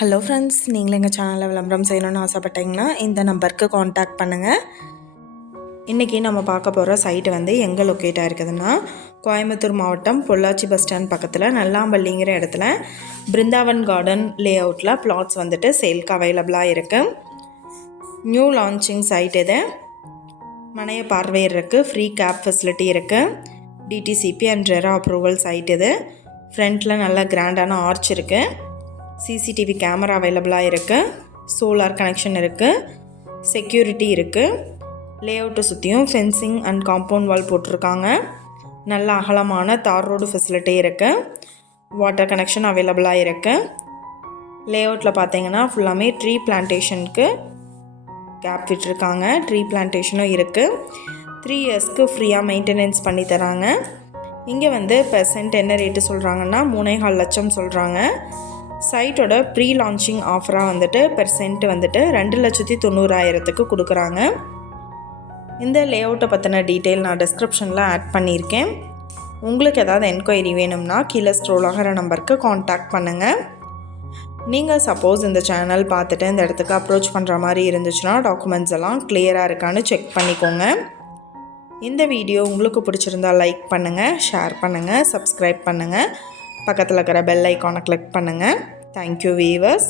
Hello friends, நீங்களும் எங்கள் சேனலில் விளம்பரம் செய்யணும்னு ஆசைப்பட்டீங்கன்னா இந்த நம்பருக்கு காண்டாக்ட் பண்ணுங்கள். இன்றைக்கி நம்ம பார்க்க போகிற சைட்டு வந்து எங்கே லொக்கேட் ஆகிருக்குதுன்னா, கோயம்புத்தூர் மாவட்டம் பொள்ளாச்சி பஸ் ஸ்டாண்ட் பக்கத்தில் நல்லாம்பள்ளிங்கிற இடத்துல பிருந்தாவன் கார்டன் லே அவுட்டில் பிளாட்ஸ் வந்துட்டு சேல்க்கு அவைலபிளாக இருக்குது. நியூ லான்ச்சிங் சைட் இது. மனையை பார்வையிடறதுக்கு ஃப்ரீ கேப் ஃபெசிலிட்டி இருக்குது. DTCP and RERA approval site இது. ஃப்ரண்ட்டில் நல்ல கிராண்டான ஆர்ச் இருக்குது. சிசிடிவி கேமரா அவைலபிளாக இருக்குது. சோலார் கனெக்ஷன் இருக்குது. செக்யூரிட்டி இருக்குது. லே அவுட்டை சுற்றியும் ஃபென்சிங் அண்ட் காம்பவுண்ட் வால் போட்டிருக்காங்க. நல்ல அகலமான தார் ரோடு ஃபெசிலிட்டி இருக்குது. வாட்டர் கனெக்ஷன் அவைலபிளாக இருக்குது. லே அவுட்டில் பார்த்தீங்கன்னா ஃபுல்லாமே ட்ரீ பிளான்டேஷனுக்கு கேப் விட்டுருக்காங்க. ட்ரீ பிளான்டேஷனும் இருக்குது. 3 இயர்ஸ்க்கு ஃப்ரீயாக மெயின்டெனன்ஸ் பண்ணி தராங்க. இங்கே வந்து பெர்சென்ட் என்ன ரேட்டு சொல்கிறாங்கன்னா 3.25 லட்சம் சொல்கிறாங்க. சைட்டோட ப்ரீ லான்ச்சிங் ஆஃபராக வந்துட்டு பெர்சென்ட் வந்துட்டு 2,90,000க்கு கொடுக்குறாங்க. இந்த லே அவுட்டை பற்றின டீட்டெயில் நான் டிஸ்கிரிப்ஷனில் ஆட் பண்ணியிருக்கேன். உங்களுக்கு ஏதாவது என்கொயரி வேணும்னா கீழே ஸ்க்ரோல் ஆகிற நம்பருக்கு காண்டாக்ட் பண்ணுங்கள். நீங்கள் சப்போஸ் இந்த சேனல் பார்த்துட்டு இந்த இடத்துக்கு அப்ரோச் பண்ணுற மாதிரி இருந்துச்சுன்னா டாக்குமெண்ட்ஸ் எல்லாம் கிளியராக இருக்கான்னு செக் பண்ணிக்கோங்க. இந்த வீடியோ உங்களுக்கு பிடிச்சிருந்தால் லைக் பண்ணுங்கள், ஷேர் பண்ணுங்கள், சப்ஸ்கிரைப் பண்ணுங்கள். பக்கத்தில் இருக்கிற பெல் ஐக்கானை கிளிக் பண்ணுங்கள். Thank you viewers.